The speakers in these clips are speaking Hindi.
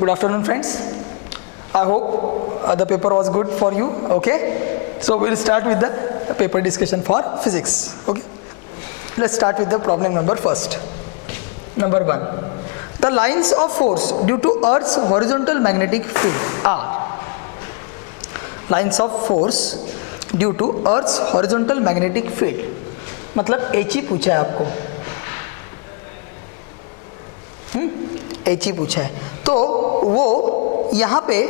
Good afternoon, friends. I hope the paper was good for you. Okay, so we'll start with the paper discussion for physics. Okay, let's start with the problem number first. Number 1. The lines of force due to Earth's horizontal magnetic field are. Lines of force due to Earth's horizontal magnetic field. मतलब एच ही पूछा है आपको, एच ही पूछा है, तो वो यहाँ पे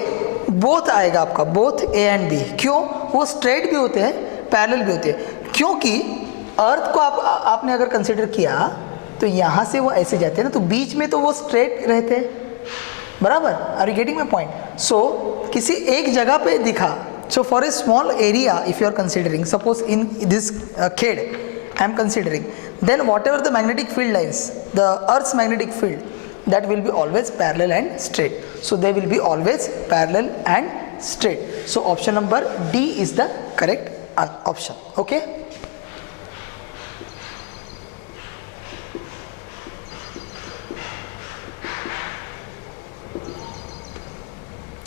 बोथ आएगा आपका, बोथ ए एंड बी. क्यों? वो स्ट्रेट भी होते हैं, पैरेलल भी होते हैं. क्योंकि अर्थ को आपने अगर कंसिडर किया तो यहाँ से वो ऐसे जाते हैं ना, तो बीच में तो वो स्ट्रेट रहते हैं, बराबर. Are you getting my point? So किसी एक जगह पे दिखा. So for a small area if you are considering, suppose in this खेड I am considering, then whatever the magnetic field lines, the Earth's magnetic field, that will be always parallel and straight. So they will be always parallel and straight. So option number D is the correct option. Okay.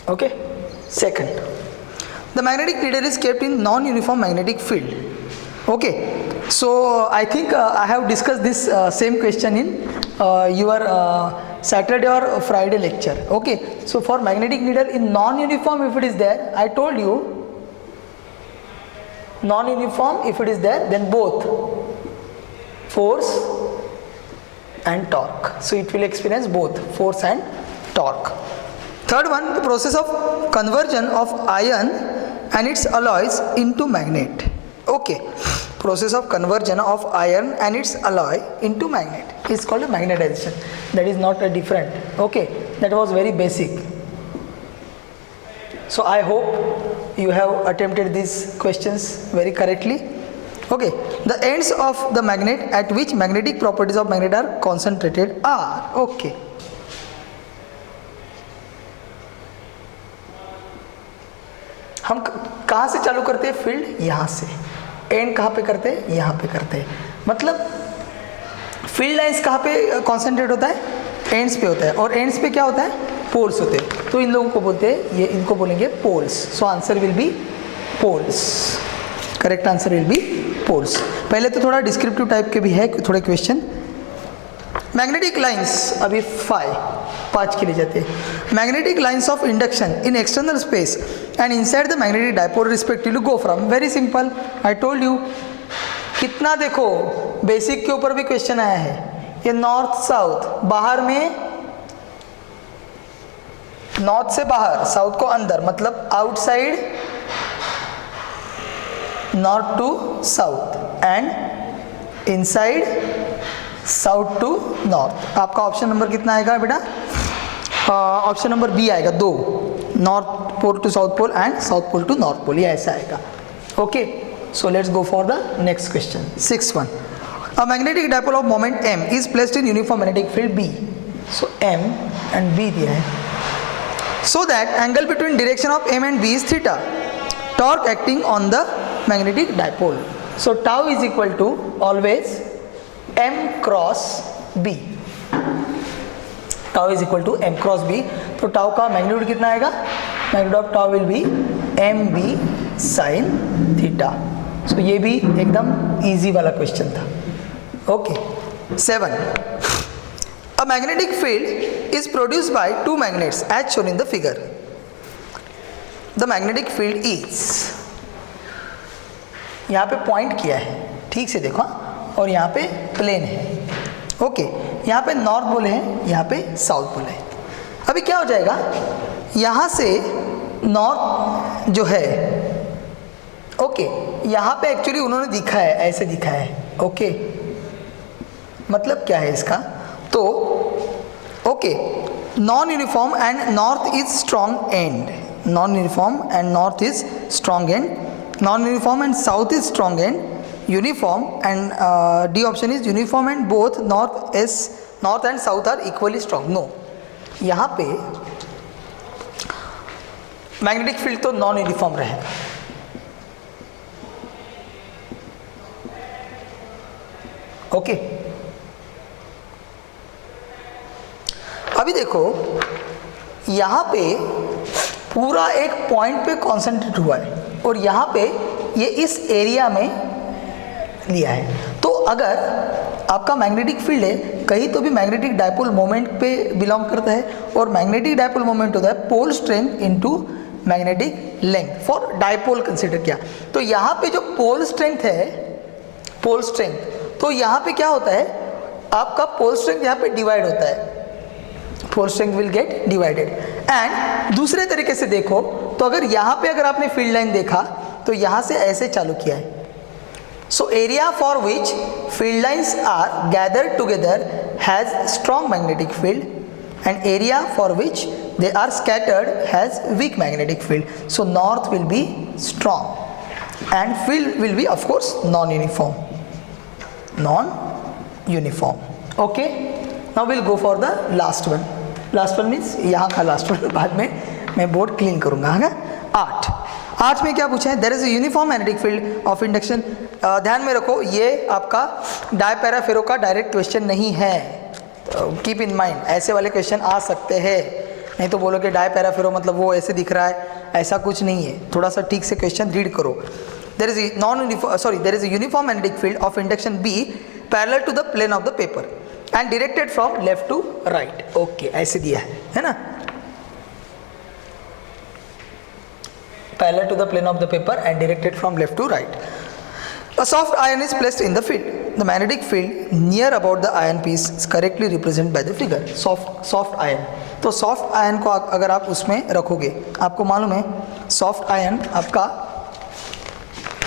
Okay. Second, the magnetic needle is kept in non-uniform magnetic field. Okay. So I think I have discussed this same question in your Saturday or Friday lecture. Okay, so for magnetic needle in non-uniform, if it is there, I told you non-uniform, if it is there, then both force and torque. So it will experience both force and torque. Third one, the process of conversion of iron and its alloys into magnet. Okay, process of conversion of iron and its alloy into magnet is called a magnetization. That is not a different. Okay, that was very basic. So I hope you have attempted these questions very correctly. Okay, the ends of the magnet at which magnetic properties of magnet are concentrated are. Okay, हम कहाँ से चालू करते हैं फील्ड? यहाँ से. एंड कहाँ पे करते हैं? यहाँ पे करते हैं. मतलब फील्ड लाइंस कहाँ पे कॉन्सेंट्रेट होता है? एंड्स पे होता है. और एंड्स पे क्या होता है? पोल्स होते हैं. तो इन लोगों को बोलते हैं, ये इनको बोलेंगे poles. So answer will be poles. Correct answer will be poles. पहले तो थोड़ा डिस्क्रिप्टिव टाइप के भी है थोड़े क्वेश्चन. मैग्नेटिक लाइंस, अभी 5 के लिए जाते हैं. Magnetic lines of induction in external space and inside the magnetic dipole respectively go from. Very simple, I told you. कितना देखो, बेसिक के ऊपर भी क्वेश्चन आया है. ये नॉर्थ साउथ, बाहर में नॉर्थ से बाहर, साउथ को अंदर, मतलब outside north to south and inside south to north. आपका ऑप्शन नंबर कितना आएगा बेटा? ऑप्शन नंबर बी आएगा, 2. North pole to south pole and south pole to north pole, ये ऐसा आएगा. Okay, so let's go for the next question. 6th one. A magnetic dipole of moment m is placed in uniform magnetic field B. So m and B दिया है. So that angle between direction of m and B is theta. Torque acting on the magnetic dipole. So tau is equal to always m cross b. Tau is equal to m cross b. तो tau का मैग्नीट्यूड कितना आएगा? Magnitude of tau will be mb sin theta. So ये भी एकदम इजी वाला क्वेश्चन था. Okay. 7. A magnetic field is produced by 2 magnets as shown in the figure. The magnetic field is, यहाँ पे पॉइंट किया है, ठीक से देखो, और यहाँ पे प्लेन है. ओके, यहाँ पे नॉर्थ पोल है, यहाँ पे साउथ पोल है. अभी क्या हो जाएगा, यहाँ से नॉर्थ जो है, ओके, यहाँ पे एक्चुअली उन्होंने दिखा है, ऐसे दिखा है. ओके, मतलब क्या है इसका? तो okay, non uniform and north is strong and. Non uniform and north is strong and. Non uniform and south is strong and. uniform and D option is uniform and both north and south are equally strong. No, यहाँ पे मैग्नेटिक फील्ड तो नॉन यूनिफॉर्म रहेगा. ओके, अभी देखो यहाँ पे पूरा एक पॉइंट पे कॉन्सेंट्रेट हुआ है और यहाँ पे ये इस एरिया में लिया है। तो अगर आपका मैग्नेटिक फील्ड है कहीं तो भी मैग्नेटिक डायपोल मोमेंट पे बिलोंग करता है, और मैग्नेटिक डायपोल मोमेंट होता है pole strength into magnetic length for dipole consider किया। तो यहाँ पे जो पोल स्ट्रेंथ है, पोल स्ट्रेंथ, तो यहाँ पे क्या होता है, आपका पोल स्ट्रेंथ यहाँ पे डिवाइड होता है, pole strength will get divided. And दूसरे तरीके से देखो तो अगर यहाँ पे अगर आपने फील्ड लाइन देखा तो यहाँ से ऐसे चालू किया है। So area for which field lines are gathered together has strong magnetic field, and area for which they are scattered has weak magnetic field. So north will be strong and field will be of course non-uniform. Non-uniform. Okay. Now we'll go for the last one. Last one means यहाँ का last one, बाद में मैं बोर्ड क्लीन करूँगा, है ना। 8 में क्या पूछा है, there is a uniform magnetic field of induction. ध्यान में रखो ये आपका डायपैराफेरो का डायरेक्ट क्वेश्चन नहीं है, कीप इन माइंड, ऐसे वाले क्वेश्चन आ सकते हैं, नहीं तो बोलो कि डायपैराफेरो मतलब वो ऐसे दिख रहा है, ऐसा कुछ नहीं है, थोड़ा सा ठीक से क्वेश्चन रीड करो। There is a uniform magnetic field of induction B parallel to the plane of the paper and directed from left to right. Okay, ऐसे दिया है ना, parallel to the plane of the paper and directed from left to right. A soft iron is placed in the field. The magnetic field near about the iron piece is correctly represented by the figure. Soft iron. तो soft iron को अगर आप उसमें रखोगे, आपको मालूम है soft iron आपका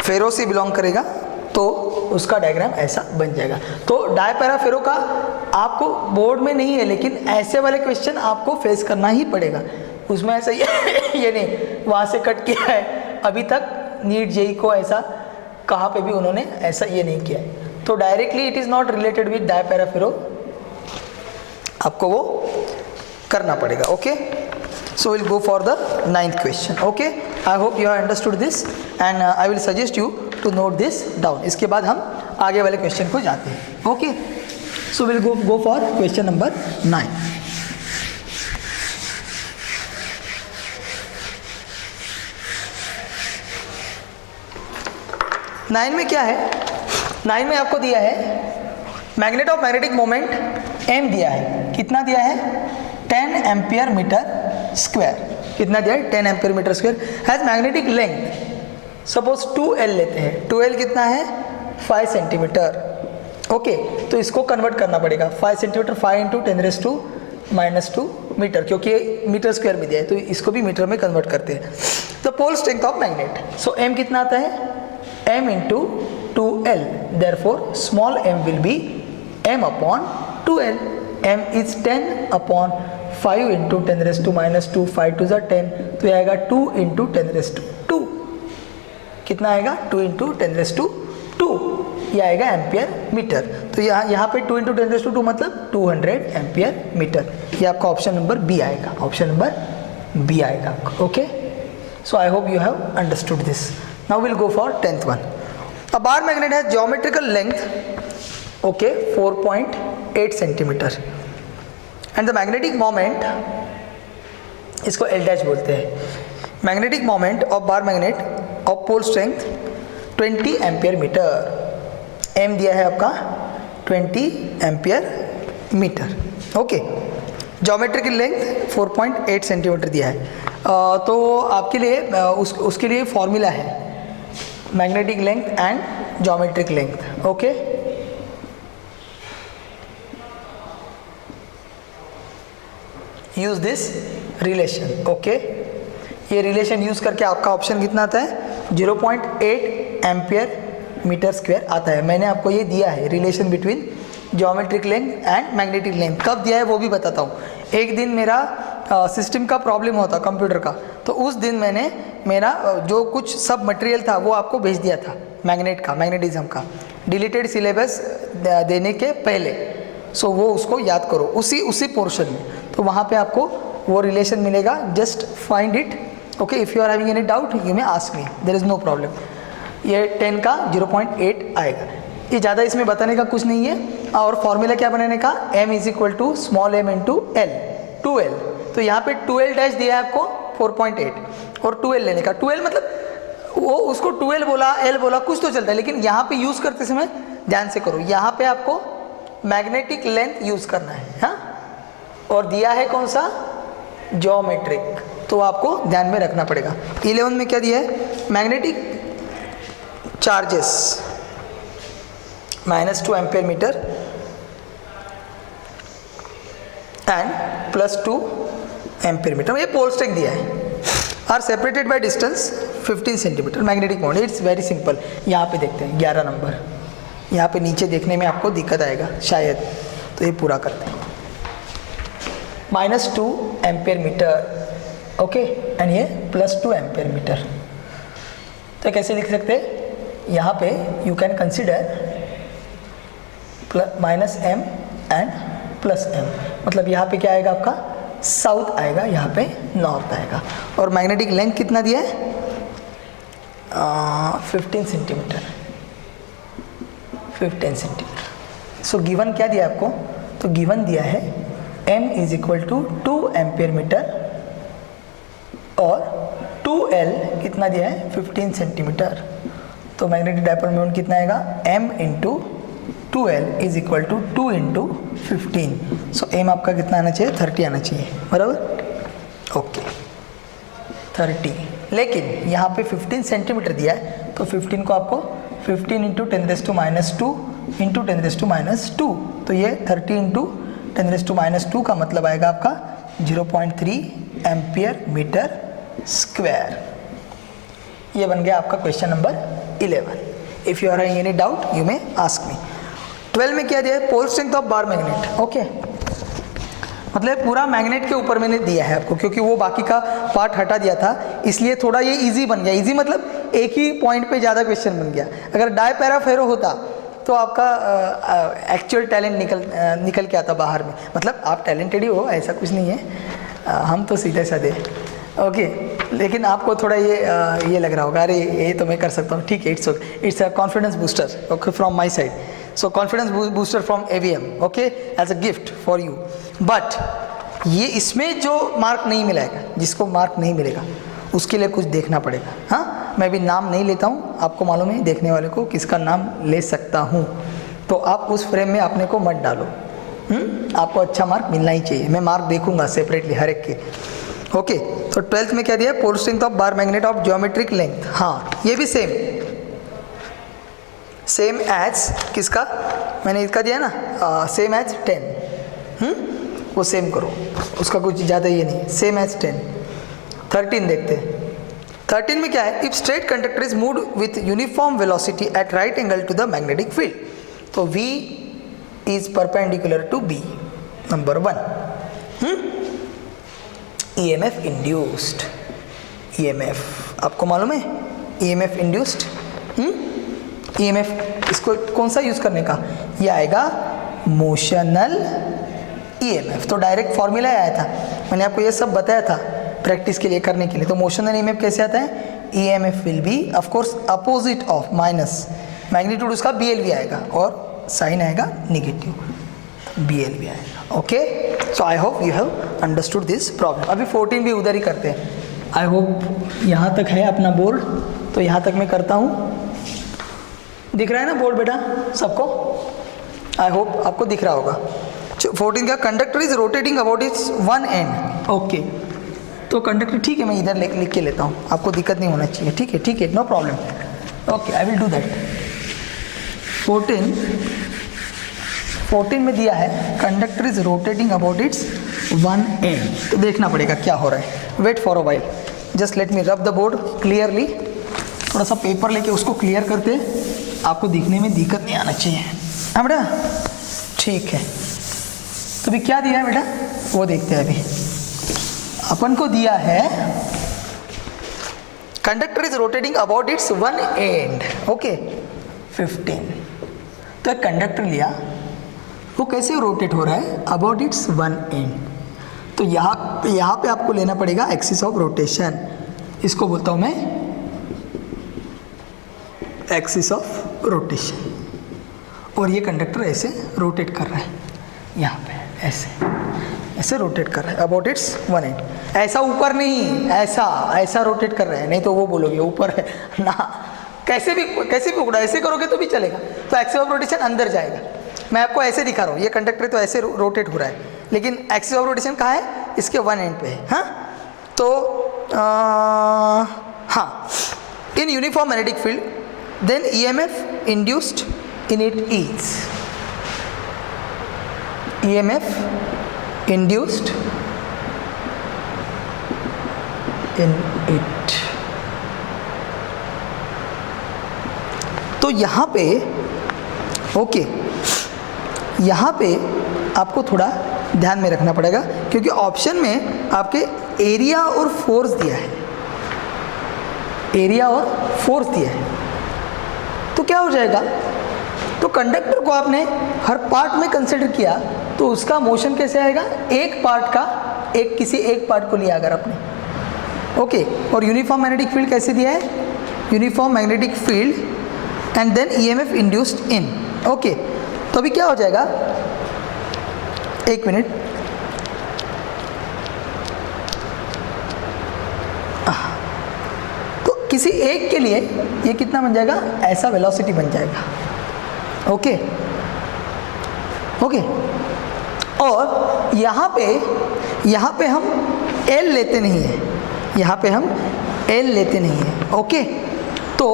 फेरो से बिलोंग करेगा, तो उसका डायग्राम ऐसा बन जाएगा। तो डायपैराफेरो का आपको बोर्ड में नहीं है, लेकिन ऐसे वाले क्वेश्चन आपको फेस करना ही पड़ेगा। उसमें ऐसा ये नहीं वहाँ से कट किया है, अभी तक नीट जेई को ऐसा कहाँ पे भी उन्होंने ऐसा ये नहीं किया है। तो directly it is not related with डायपैराफेरो, आपको वो करना पड़ेगा। Okay, so will go for the 9th question. Okay, I hope you have understood this and I will suggest you to note this down. इसके बाद हम आगे वाले क्वेश्चन को जाते हैं। Okay, so will go for question number 9। Nine में क्या है, 9 में आपको दिया है magnet of magnetic moment m दिया है, कितना दिया है 10 एम्पियर मीटर स्क्वायर, कितना दिया है 10 ampere metre square, has magnetic length suppose 2l लेते हैं, 2l कितना है 5 सेंटीमीटर। ओके, तो इसको कन्वर्ट करना पड़ेगा, 5 सेंटीमीटर 5 इंटू 10⁻⁻² मीटर, क्योंकि मीटर स्क्वायर में दिया है तो इसको भी मीटर में कन्वर्ट करते हैं। तो pole strength of magnet, so m कितना आता है m into 2l, therefore small m will be m upon 2l, m is 10 upon 5 into 10⁻², 5 to the 10, तो ये आएगा 2 into 10⁻², कितना आएगा 2 into 10⁻², ये आएगा एम्पियर मीटर। तो यहाँ पे 2 into 10⁻² मतलब 200 एम्पियर मीटर, ये आपका ऑप्शन नंबर बी आएगा, ऑप्शन नंबर बी आएगा। Okay, so I hope you have understood this. Now we'll go for 10th one. A bar magnet has geometrical length, okay, 4.8 centimeter, and the magnetic moment, इसको L dash बोलते हैं, magnetic moment of bar magnet of pole strength 20 ampere metre, m दिया है आपका 20 ampere metre. Okay, geometrical length 4.8 centimetre दिया है। तो आपके लिए उसके लिए फॉर्मूला है magnetic length and geometric length. Okay, use this relation. Okay, ये रिलेशन यूज करके आपका ऑप्शन कितना आता है 0.8 एम्पियर मीटर स्क्वायर आता है। मैंने आपको ये दिया है relation between geometric length and magnetic length, कब दिया है वो भी बताता हूँ। एक दिन मेरा सिस्टम का प्रॉब्लम होता कंप्यूटर का, तो उस दिन मैंने मेरा जो कुछ सब मटेरियल था वो आपको भेज दिया था मैग्नेट का, मैग्नेटिज्म का, डिलीटेड सिलेबस देने के पहले। सो वो उसको याद करो उसी पोर्शन में, तो वहाँ पे आपको वो रिलेशन मिलेगा। Just find it. Okay, if you are having any doubt you may ask me, there is no problem. ये 10 का 0.8 आएगा, ये ज़्यादा इसमें बताने का कुछ नहीं है। और फॉर्मूला क्या बनाने का, m is equal to small m into l, 2l, तो यहाँ पे 12 डैश दिया है आपको 4.8 और 12 लेने का। 12 मतलब वो उसको 12 बोला, एल बोला, कुछ तो चलता है, लेकिन यहाँ पे यूज़ करते समय ध्यान से करो, यहाँ पे आपको मैग्नेटिक लेंथ यूज़ करना है, हाँ, और दिया है कौन सा, ज्योमेट्रिक, तो आपको ध्यान में रखना पड़ेगा। 11 में क्या दिया है, magnetic charges -2 ampere metre and +2 ampere metre, ये पोल स्ट्रेंथ दिया है, are separated by distance 15 centimetre, magnetic moment, it's very simple. यहाँ पे देखते हैं 11 नंबर, यहाँ पे नीचे देखने में आपको दिक्कत आएगा शायद, तो ये पूरा करते हैं, -2 एम्पियर मीटर, ओके, एंड ये +2 एम्पियर मीटर। तो कैसे लिख सकते हैं, यहाँ पे you can consider -m and +m, मतलब यहाँ पे क्या आएगा आपका, साउथ आएगा, यहाँ पे नॉर्थ आएगा। और मैग्नेटिक लेंथ कितना दिया है, 15 सेंटीमीटर, 15 सेंटीमीटर। सो गिवन क्या दिया आपको, तो गिवन दिया है m = 2 एम्पियर मीटर और 2l कितना दिया है, 15 सेंटीमीटर। तो मैग्नेटिक डायपोल मोमेंट कितना आएगा, m × 2l = 2 × 15। सो m आपका कितना आना चाहिए, 30 आना चाहिए, बराबर, ओके 30। लेकिन यहाँ पे 15 सेंटीमीटर दिया है, तो 15 को आपको 15 × 10⁻² × 10⁻², तो ये 30 × 10⁻² का मतलब आएगा आपका 0.3 एम्पियर मीटर स्क्वायर। ये बन गया आपका question number 11। If you are having any doubt you may ask me. 12 में क्या दिया है, pole strength of bar magnet, okay, मतलब पूरा मैग्नेट के ऊपर मैंने दिया है आपको, क्योंकि वो बाकी का पार्ट हटा दिया था, इसलिए थोड़ा ये इजी बन गया। इजी मतलब एक ही पॉइंट पे ज़्यादा क्वेश्चन बन गया। अगर डाई पैरा फेरो होता तो आपका एक्चुअल टैलेंट निकल के आता बाहर में, मतलब आप टैलेंटेड ही हो, ऐसा कुछ नहीं है, हम तो सीधे साधे, ओके, लेकिन आपको थोड़ा ये लग रहा होगा, अरे ये तो मैं कर सकता हूँ, ठीक है, it's a confidence booster, okay, from my side. So confidence booster from AVM, okay, as a gift for you. But ये इसमें जो मार्क नहीं मिलेगा, जिसको मार्क नहीं मिलेगा उसके लिए कुछ देखना पड़ेगा, हाँ, मैं भी नाम नहीं लेता हूँ, आपको मालूम है देखने वाले को किसका नाम ले सकता हूँ, तो आप उस फ्रेम में अपने को मत डालो, आपको अच्छा मार्क मिलना ही चाहिए, मैं मार्क देखूंगा सेपरेटली हर एक के, ओके। तो 12th में क्या दिया, pole strength of bar magnet of geometric length, हाँ, ये भी सेम एज किसका, मैंने इसका दिया ना, सेम एज 10, वो सेम करो, उसका कुछ ज़्यादा ये नहीं, सेम एज 10। 13 देखते हैं, 13 में क्या है, if straight conductor is moved with uniform velocity at right angle to the magnetic field, तो V is perpendicular to B, number 1। EMF induced, EMF आपको मालूम है, EMF इंड्यूस्ड, EMF इसको कौन सा यूज करने का, ये आएगा मोशनल EMF। तो डायरेक्ट फॉर्मूला आया था, मैंने आपको ये सब बताया था प्रैक्टिस के लिए, करने के लिए। तो मोशनल EMF कैसे आता है, EMF will be of course opposite of minus magnitude, उसका BL भी आएगा और साइन आएगा नेगेटिव, BL भी आएगा, okay. So I hope you have understood this problem. अभी 14 भी उधर ही करते हैं, आई होप यहाँ तक है अपना बोर्ड, तो यहाँ तक मैं करता हूँ, दिख रहा है ना बोर्ड बेटा सबको, आई होप आपको दिख रहा होगा। 14 का, conductor is rotating about its one and, okay, तो कंडक्टर, ठीक है, मैं इधर लिख के लेता हूँ, आपको दिक्कत नहीं होना चाहिए, ठीक है, ठीक है, no problem, okay, I will do that. 14 में दिया है conductor is rotating about its one end, तो देखना पड़ेगा क्या हो रहा है, wait for a while, just let me rub the board clearly, थोड़ा सा पेपर लेके उसको क्लियर करते, आपको दिखने में दिक्कत नहीं आना चाहिए, हाँ बेटा, ठीक है। तो अभी क्या दिया है बेटा, वो देखते हैं। अभी अपन को दिया है conductor is rotating about its one and, okay, 15। तो एक कंडक्टर लिया, वो कैसे रोटेट हो रहा है, अबाउट इट्स वन एंड, तो यहाँ पे आपको लेना पड़ेगा एक्सिस ऑफ रोटेशन, इसको बोलता हूँ मैं एक्सिस ऑफ रोटेशन, और ये कंडक्टर ऐसे रोटेट कर रहा है यहाँ पे ऐसे, ऐसे रोटेट कर रहा है अबाउट इट्स वन एंड, ऐसा ऊपर नहीं, ऐसा ऐसा रोटेट कर रहा है, नहीं तो वो बोलोगे ऊपर है ना, कैसे भी उड़ा, ऐसे करोगे तो भी चलेगा। तो एक्सिस ऑफ रोटेशन अंदर जाएगा। मैं आपको ऐसे दिखा रहा हूँ, ये कंडक्टर तो ऐसे रोटेट हो रहा है, लेकिन एक्सिस ऑफ रोटेशन कहाँ है, इसके वन एंड पे है। हाँ, तो हाँ, in uniform magnetic field then EMF induced in it is, EMF induced in it। तो यहाँ पे ओके, यहाँ पे आपको थोड़ा ध्यान में रखना पड़ेगा, क्योंकि ऑप्शन में आपके एरिया और फोर्स दिया है, एरिया और फोर्स दिया है। तो क्या हो जाएगा, तो कंडक्टर को आपने हर पार्ट में कंसिडर किया, तो उसका मोशन कैसे आएगा, एक पार्ट का, एक किसी एक पार्ट को लिया अगर आपने, ओके। और यूनिफॉर्म मैग्नेटिक फील्ड कैसे दिया है, uniform magnetic field and then EMF induced in, okay. तो अभी क्या हो जाएगा, एक मिनट, तो किसी एक के लिए ये कितना बन जाएगा, ऐसा वेलोसिटी बन जाएगा, ओके ओके। और यहाँ पे हम L लेते नहीं हैं, यहाँ पे हम L लेते नहीं हैं, ओके। तो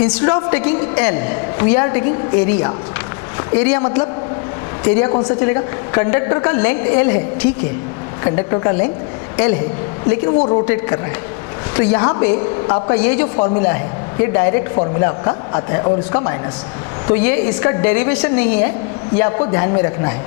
instead of taking L we are taking area. Area मतलब एरिया कौन सा चलेगा, कंडक्टर का लेंथ L है, ठीक है, कंडक्टर का लेंथ L है, लेकिन वो रोटेट कर रहा है। तो यहाँ पे आपका ये जो फॉर्मूला है, ये डायरेक्ट फॉर्मूला आपका आता है और उसका माइनस, तो ये इसका डेरिवेशन नहीं है, ये आपको ध्यान में रखना है।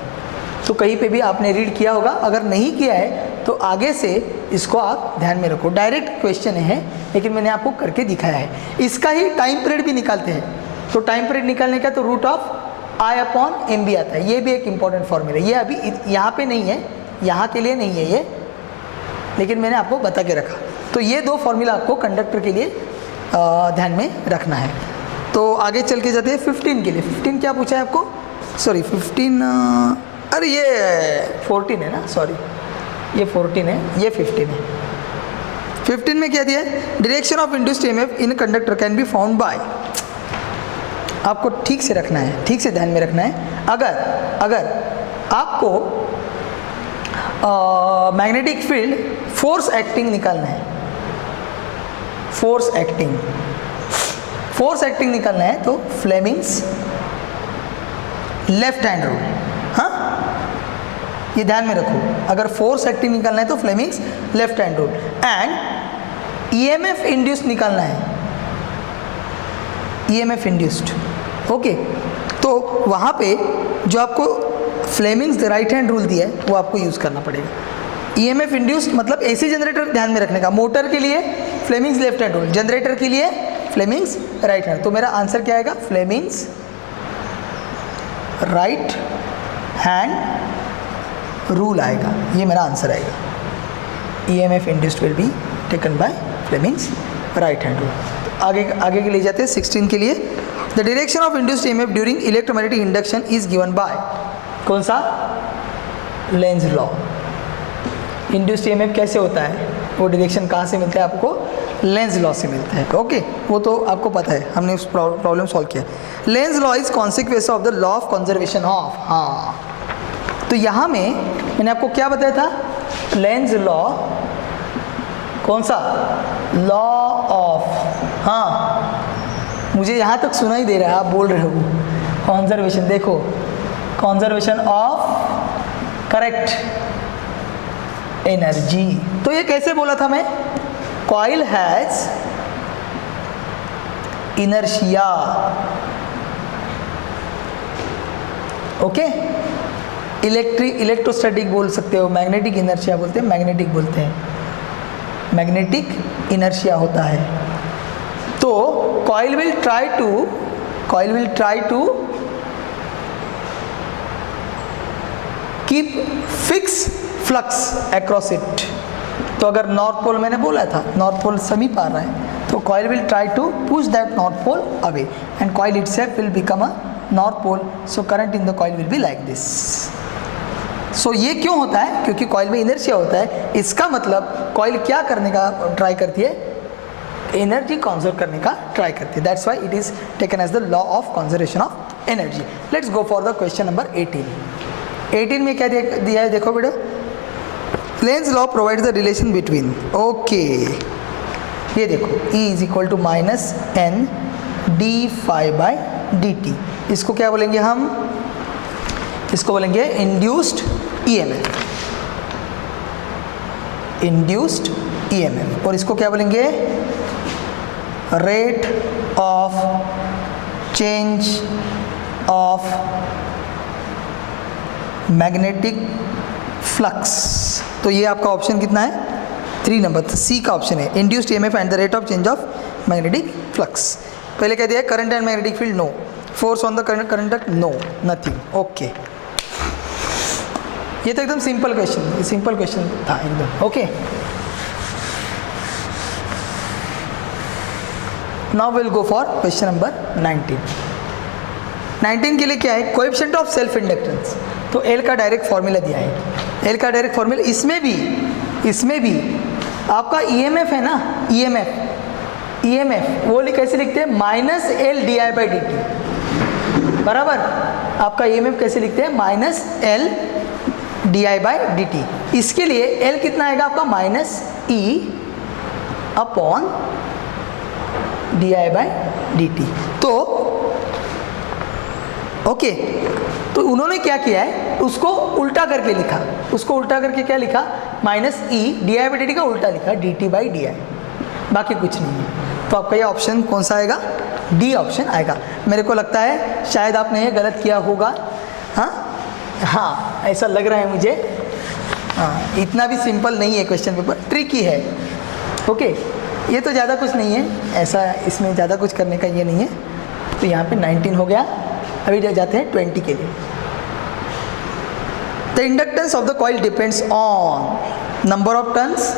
तो कहीं पे भी आपने रीड किया होगा, अगर नहीं किया है तो आगे से इसको आप ध्यान में रखो। डायरेक्ट क्वेश्चन है, लेकिन मैंने आपको करके दिखाया है। इसका ही टाइम पीरियड भी निकालते हैं, तो टाइम पीरियड निकालने का तो √I/mb आता है, ये भी एक इंपॉर्टेंट फॉर्मूला है। ये अभी यहाँ पे नहीं है, यहाँ के लिए नहीं है ये, लेकिन मैंने आपको बता के रखा। तो ये दो फॉर्मूला आपको कंडक्टर के लिए ध्यान में रखना है। तो आगे चल के जाते हैं 15 के लिए। 15 क्या पूछा है आपको, सॉरी 15, अरे ये 14 है ना, सॉरी ये 14 है, ये 15 है। 15 में क्या दिया है, direction of induced EMF in conductor can be found by, आपको ठीक से रखना है, ठीक से ध्यान में रखना है। अगर आपको मैग्नेटिक फील्ड फोर्स एक्टिंग निकालना है, फोर्स एक्टिंग निकालना है, तो फ्लेमिंग्स लेफ्ट हैंड रूल, हाँ ये ध्यान में रखो। अगर फोर्स एक्टिंग निकालना है तो Fleming's left hand rule, and EMF induced निकालना है, EMF इंड्यूस्ड, ओके। तो वहाँ पे जो आपको फ्लेमिंग्स राइट हैंड रूल दिया है वो आपको यूज़ करना पड़ेगा। EMF इंड्यूस्ड मतलब AC जनरेटर ध्यान में रखने का, मोटर के लिए Fleming's left hand rule, generator के लिए फ्लेमिंग्स राइट हैंड। तो मेरा आंसर क्या आएगा, फ्लेमिंग्स राइट हैंड रूल आएगा, ये मेरा आंसर आएगा। EMF induced will be taken by Fleming's right hand rule. आगे के ले जाते हैं 16 के लिए। The direction of induced EMF during electromagnetic induction is given by, कौन सा, लेंज लॉ। इंड्यूस्ड EMF कैसे होता है, वो डायरेक्शन कहाँ से मिलता है आपको, लेंज लॉ से मिलता है, ओके। वो तो आपको पता है, हमने उस प्रॉब्लम सॉल्व किया। Lenz law is consequence of the law of conservation of, हाँ। तो यहाँ में मैंने आपको क्या बताया था, लेंज लॉ, कौन सा, लॉ ऑफ, हाँ मुझे यहाँ तक सुना ही दे रहा है, आप बोल रहे हो कॉन्जर्वेशन, देखो कॉन्जर्वेशन ऑफ करेक्ट एनर्जी। तो ये कैसे बोला था मैं, coil has inertia, okay. Electrostatic बोल सकते हो, मैग्नेटिक इनर्शिया बोलते हैं, मैग्नेटिक बोलते हैं, मैग्नेटिक इनर्शिया होता है। तो coil will try to keep fix flux across it. तो अगर नॉर्थ पोल, मैंने बोला था नॉर्थ पोल समीप आ रहा है, तो coil will try to push that north pole away and coil itself will become a north pole, so current in the coil will be like this. So ये क्यों होता है? क्योंकि कॉइल में इनर्शिया होता है। इसका मतलब कॉइल क्या करने का ट्राई करती है? एनर्जी कंजर्व करने का ट्राई करती है। That's why it is taken as the law of conservation of energy. Let's go for the question number 18। 18 में क्या दिया है देखो बेटा, Lenz law provides the relation between, okay ये देखो E is equal to minus N D phi by D T. इसको क्या बोलेंगे हम? इसको बोलेंगे इंड्यूस्ड ईएमएफ, इंड्यूस्ड ईएमएफ। और इसको क्या बोलेंगे? Rate of change of magnetic flux. तो ये आपका ऑप्शन कितना है? 3 नंबर सी का ऑप्शन है, induced EMF and the rate of change of magnetic flux. पहले कह दिया current and magnetic field, no. Force on the conductor, no, nothing. Okay, ये तो एकदम सिंपल क्वेश्चन, सिंपल क्वेश्चन था एकदम। Okay, now will go for question number 19। 19 के लिए क्या है? Coefficient of self inductance. तो एल का डायरेक्ट फॉर्मूला दिया है, एल का डायरेक्ट फॉर्मूला। इसमें भी आपका ईएमएफ है ना, ईएमएफ वो कैसे लिखते हैं? Minus L D I by D T, बराबर। आपका ईएमएफ कैसे लिखते हैं? Minus L D I by D T. इसके लिए एल कितना आएगा आपका? Minus E upon D I by D T. तो ओके, तो उन्होंने क्या किया है? उसको उल्टा करके लिखा, उसको उल्टा करके क्या लिखा? Minus E D I by D T का उल्टा लिखा, D T by D I, बाकी कुछ नहीं है। तो आपका ये ऑप्शन कौन सा आएगा? डी ऑप्शन आएगा। मेरे को लगता है शायद आपने ये गलत किया होगा। हाँ, ऐसा लग रहा है मुझे। हाँ, इतना भी सिंपल नहीं है क्वेश्चन पेपर, ट्रिकी है। ओके, ये तो ज़्यादा कुछ नहीं है, ऐसा इसमें ज़्यादा कुछ करने का ये नहीं है। तो यहाँ पे 19 हो गया। अभी जाते हैं 20 के लिए। The inductance of the coil depends on number of turns,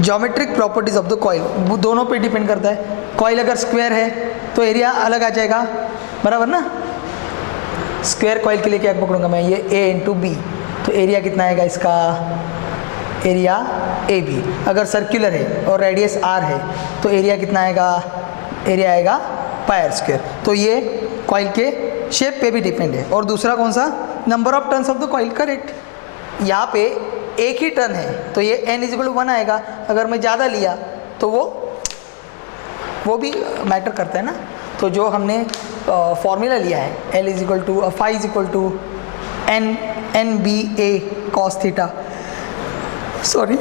geometric properties of the coil, दोनों पे डिपेंड करता है। कॉइल अगर स्क्वायर है तो एरिया अलग आ जाएगा, बराबर ना। स्क्वायर कॉइल के लिए क्या पकड़ूंगा मैं? ये ए इंटू बी, तो एरिया कितना आएगा इसका? Area A B. अगर सर्कुलर है और रेडियस आर है तो एरिया कितना आएगा? एरिया आएगा पाई स्क्वायर। तो ये कॉइल के शेप पे भी डिपेंड है। और दूसरा कौन सा? Number of turns of the coil, correct. यहाँ पे एक ही टर्न है तो ये n इजिकल टू 1 आएगा। अगर मैं ज़्यादा लिया तो वो भी मैटर करता है ना। तो जो हमने फॉर्मूला लिया है L is equal to phi is equal to N B A cos theta, sorry,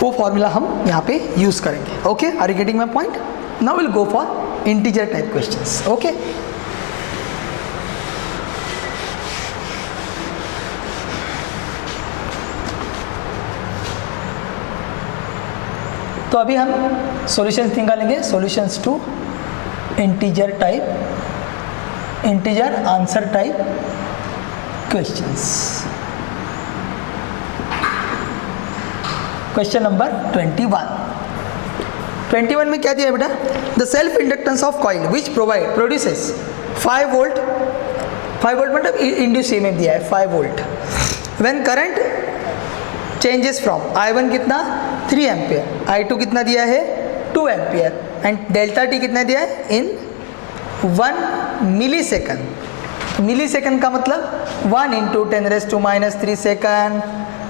वो फॉर्मूला हम यहाँ पे यूज़ करेंगे। Okay, are you getting my point? Now will go for integer type questions. Okay, तो अभी हम सॉल्यूशंस निकालेंगे, solutions to integer type, integer answer type questions. Question number 21 में क्या दिया है बेटा? The self inductance of coil which produces 5 volt, 5 volt मतलब इंड्यूस ईएमएफ दिया है 5 volt, when current changes from I1 कितना 3 एम्पियर, I2 कितना दिया है 2 एम्पियर, एंड डेल्टा टी कितना दिया है इन 1 मिली सेकेंड। मिली सेकेंड का मतलब 1 इंटू 10⁻³ सेकेंड।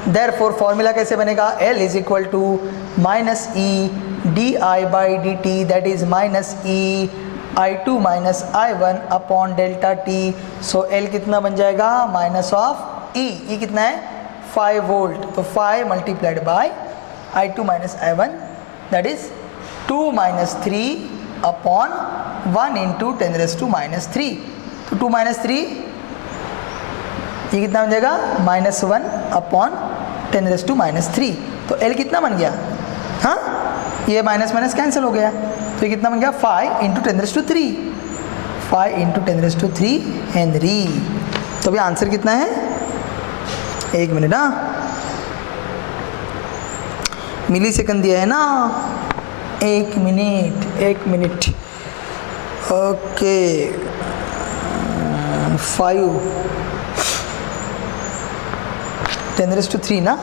देयरफॉर फॉर्मूला कैसे बनेगा? L is equal to minus E D I by D T, that is minus E I2 minus I1 upon delta T. So L कितना बन जाएगा? माइनस ऑफ E, E कितना है 5 वोल्ट, तो 5 multiplied by I2 minus I1 that is 2 minus 3 upon 1 into 10⁻³ तो 2 माइनस 3 ये कितना बन जाएगा? -1 अपॉन 10⁻³ तो L कितना बन गया? हाँ, ये माइनस माइनस कैंसिल हो गया, तो ये कितना बन गया? 5 इंटू 10⁻³ 5 इंटू 10⁻³ हेनरी। तो अभी आंसर कितना है? 1 मिनट, हाँ, मिली सेकंड दिया है ना, 1 मिनट। ओके, 5 10⁻³ ना,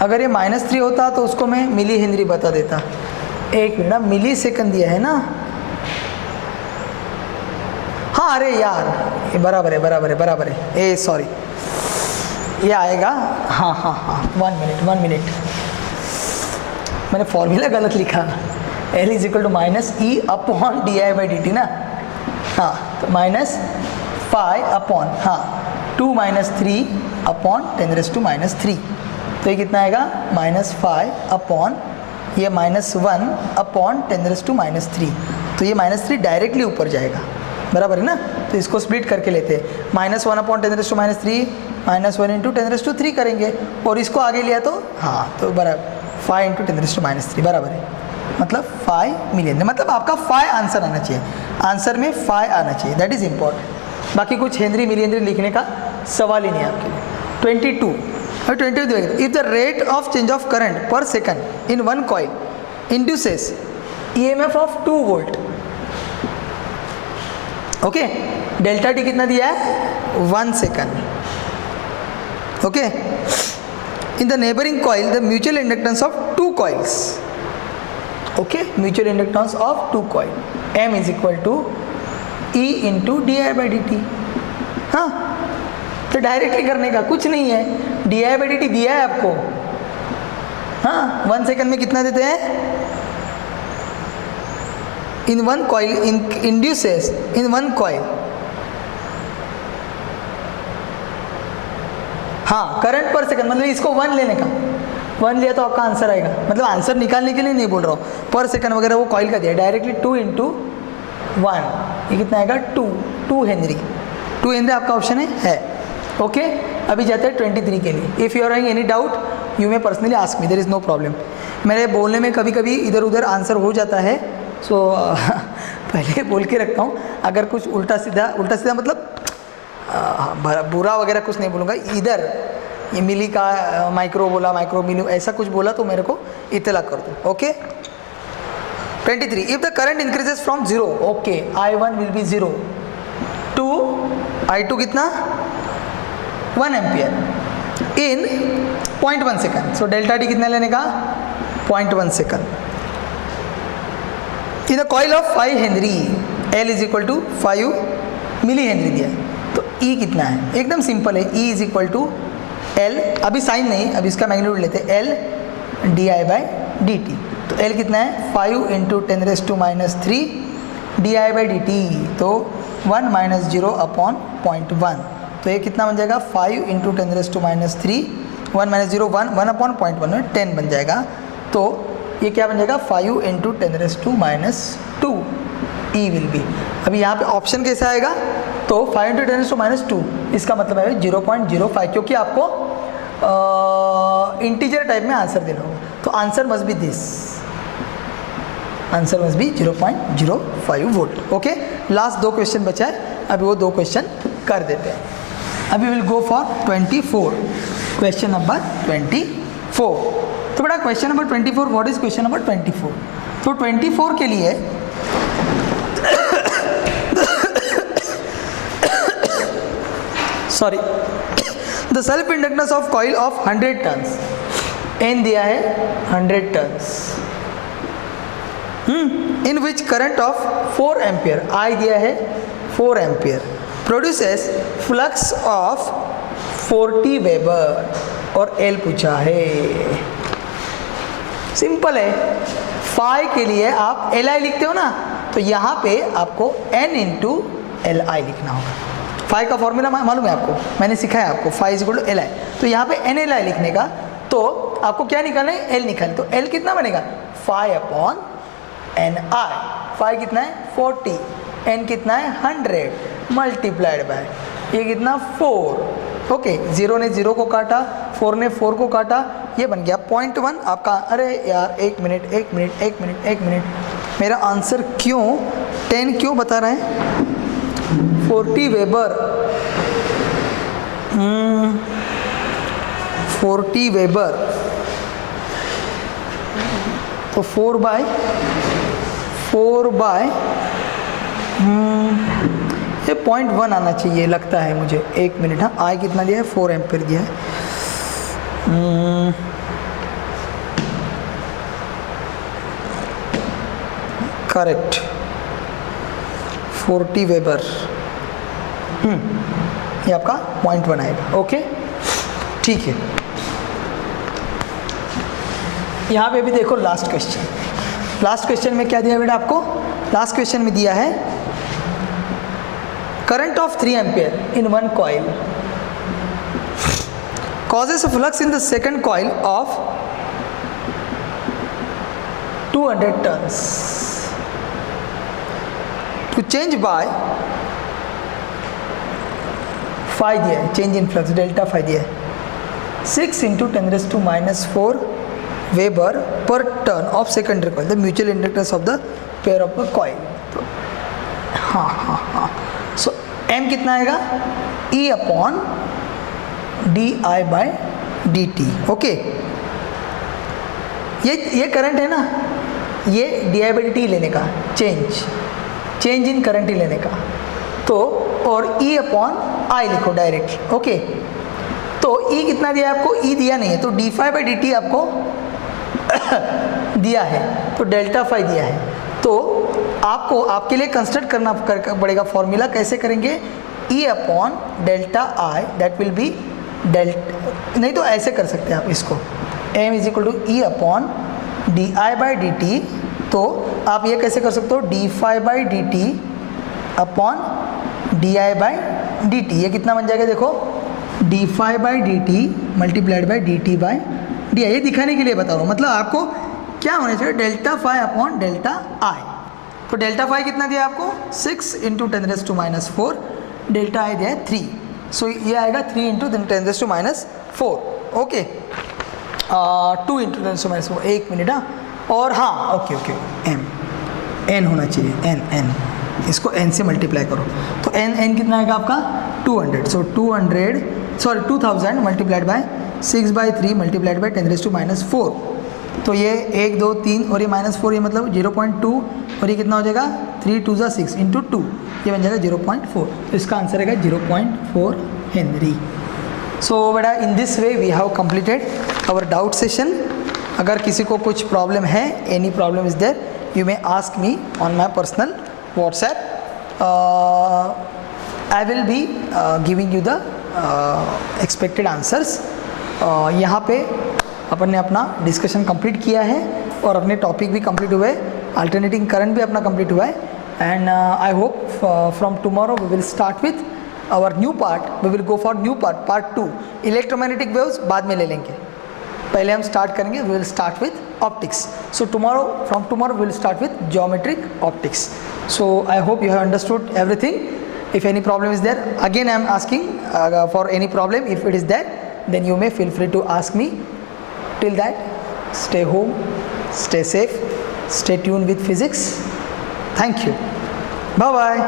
अगर ये -3 होता तो उसको मैं मिली हेनरी बता देता। एक मिनट, मिली सेकंड दिया है ना, हाँ अरे यार ये बराबर है, ए सॉरी ये आएगा, हाँ 1 मिनट मैंने फॉर्मूला गलत लिखा, L = -E/di/dt ना, हाँ तो -5/2 - 3/10⁻³ तो ये कितना आएगा -5 ये -1/10⁻³ तो ये -3 डायरेक्टली ऊपर जाएगा, बराबर है ना। तो इसको स्प्लिट करके लेते हैं, -1/10⁻³ -1 × 10⁻³ करेंगे, और इसको आगे लिया तो हाँ तो बराबर 5 × 10⁻³ बराबर है, मतलब 5 मिलियन, मतलब आपका 5 आंसर आना चाहिए, आंसर में 5 आना चाहिए, दैट इज़ इम्पॉर्टेंट। बाकी कुछ हेनरी मिली हेनरी लिखने का सवाल ही नहीं है आपके लिए। 22 और 22 if the rate of change of current per second in one coil induces EMF of 2 volt, okay, delta T कितना दिया है 1 second, okay, in the neighbouring coil the mutual inductance of 2 coils, okay, mutual inductance of 2 coil M = E × di/dt, हाँ तो डायरेक्टली करने का कुछ नहीं है, di/dt दिया है आपको, हाँ 1 सेकंड में कितना देते हैं, इन वन कॉइल इंड्यूसेस इन वन कॉइल, हाँ करंट पर सेकंड, मतलब इसको 1 लेने का, 1 लिया तो आपका आंसर आएगा, मतलब आंसर निकालने के लिए नहीं बोल रहा हूँ, पर सेकंड वगैरह वो कॉइल का दिया डायरेक्टली 2 × 1, ये कितना आएगा 2 हेनरी, 2 हेनरी आपका ऑप्शन है, ओके। अभी जाते हैं 23 के लिए। If you are having any doubt you may personally ask me, there is no problem. मेरे बोलने में कभी कभी इधर उधर आंसर हो जाता है, सो पहले बोल के रखता हूँ, अगर कुछ उल्टा सीधा मतलब बुरा वगैरह कुछ नहीं बोलूँगा, इधर ये मिली का माइक्रो बोला, माइक्रो मिली ऐसा कुछ बोला तो मेरे को इतला कर दो, okay. 23 if the current increases from 0, okay, I1 will be 0 to I2 कितना 1 ampere in 0.1 second, so delta T कितना लेने का 0.1 second in the coil of 5 henry, L = 5 milli henry दिया है, तो E कितना है, एकदम सिंपल है, E = L, अभी साइन नहीं, अभी इसका मैग्नीट्यूड लेते हैं, L di/dt, तो L कितना है 5 × 10⁻³ di/dt, तो 1 - 0/0.1, तो ये कितना बन जाएगा 5 × 10⁻³ 1 - 0 1 1/0.1 10 बन जाएगा, तो ये क्या बन जाएगा 5 × 10⁻², E विल बी, अभी यहाँ पे ऑप्शन कैसा आएगा, तो 5 × 10⁻², इसका मतलब है 0.05, क्योंकि आपको इंटीजर टाइप में आंसर देना होगा, तो answer must be this, answer must be 0.05 volt, okay. Last 2 question बचा है, अभी वो 2 क्वेश्चन कर देते हैं। अभी will go for 24, question number 24। तो बेटा question number 24, what is question number 24? तो 24 के लिए sorry, the self inductance of coil of 100 turns, N दिया है 100 turns, in which current of 4 ampere, I दिया है 4 ampere, produces flux of 40 weber और L पूछा है। सिंपल है, फाई के लिए आप Li लिखते हो ना, तो यहाँ पे आपको N × Li लिखना होगा। फाई का फॉर्मूला मालूम है आपको, मैंने सिखाया आपको, फाई = Li, तो यहाँ पे NLi लिखने का, तो आपको क्या निकालना है L निकाल, तो L कितना बनेगा 5/Ni, फाई कितना है 40, N कितना है 100 मल्टीप्लाइड बाय ये कितना 4, ओके, 0 ने 0 को काटा, 4 ने 4 को काटा, ये बन गया 0.1 आपका। अरे यार एक मिनट, मेरा आंसर क्यों 10 क्यों बता रहे हैं, 40 वेबर, 40 वेबर तो 4 बाय ये 0.1 आना चाहिए लगता है मुझे। 1 मिनट। हाँ, आई कितना दिया है? 4 एम्पियर दिया है। Correct, 40 weber. ये आपका 0.1 आएगा। ओके, ठीक है। यहाँ पे भी देखो लास्ट क्वेश्चन। लास्ट क्वेश्चन में क्या दिया बेटा आपको? लास्ट क्वेश्चन में दिया है current of 3 ampere in one coil causes a flux in the second coil of 200 turns. To change by phi दिया है, change in flux delta phi दिया है 6 into 10⁻⁴ Weber per turn of secondary coil, the mutual inductance of the pair of the coil. तो हाँ, सो m कितना आएगा? E upon di/dt। ओके, ये करंट है ना, ये di/dt लेने का, चेंज इन करंट ही लेने का। तो और E अपॉन आई लिखो डायरेक्ट। ओके, तो E कितना दिया है आपको? E दिया नहीं है, तो d∅dt आपको दिया है, तो डेल्टा फाई दिया है। तो आपको आपके लिए कंस्ट्रक्ट करना पड़ेगा फॉर्मूला। कैसे करेंगे? E upon delta I, that will be delta, नहीं तो ऐसे कर सकते हैं आप इसको, m is equal to E upon di/dt। तो आप ये कैसे कर सकते हो? d∅dt upon di/dt। ये कितना बन जाएगा? देखो, d∅dt मल्टीप्लाइड बाई dt/di। ये दिखाने के लिए बता रहा हूँ, मतलब आपको क्या होना चाहिए? Delta phi upon delta I. तो डेल्टा फाई कितना दिया आपको? 6 into 10⁻⁴, डेल्टा आई दिया है 3, सो ये आएगा 3 into 10⁻⁴। Okay, 2 into 10⁻⁴। 1 मिनट। हाँ, और हाँ, ओके, n होना चाहिए, n इसको n से मल्टीप्लाई करो, तो n कितना आएगा आपका? 200। सो 2000 मल्टीप्लाइड बाय 6/3 मल्टीप्लाइड बाय 10⁻⁴। तो ये 1 2 3 और ये -4, ये मतलब 0.2, और ये कितना हो जाएगा? 3 2 6 into 2, ये बन जाएगा 0.4। तो इसका आंसर है 0.4 हेनरी। सो बेटा, in this way we have completed our doubt session. अगर किसी को कुछ प्रॉब्लम है, any problem is there, you may ask me on my personal WhatsApp. I will be giving you the expected answers. यहाँ पे अपन ने अपना डिस्कशन कंप्लीट किया है और अपने टॉपिक भी कंप्लीट हुए, अल्टरनेटिंग करंट भी अपना कंप्लीट हुआ है। And I hope from tomorrow we will start with our new part. We will go for new part 2। Electromagnetic waves बाद में ले लेंगे, पहले हम स्टार्ट करेंगे, we will start with optics. So from tomorrow we will start with geometric optics. So I hope you have understood everything. If any problem is there, again I am asking for any problem. If it is there, then you may feel free to ask me. Till that, stay home, stay safe, stay tuned with physics. Thank you. Bye bye.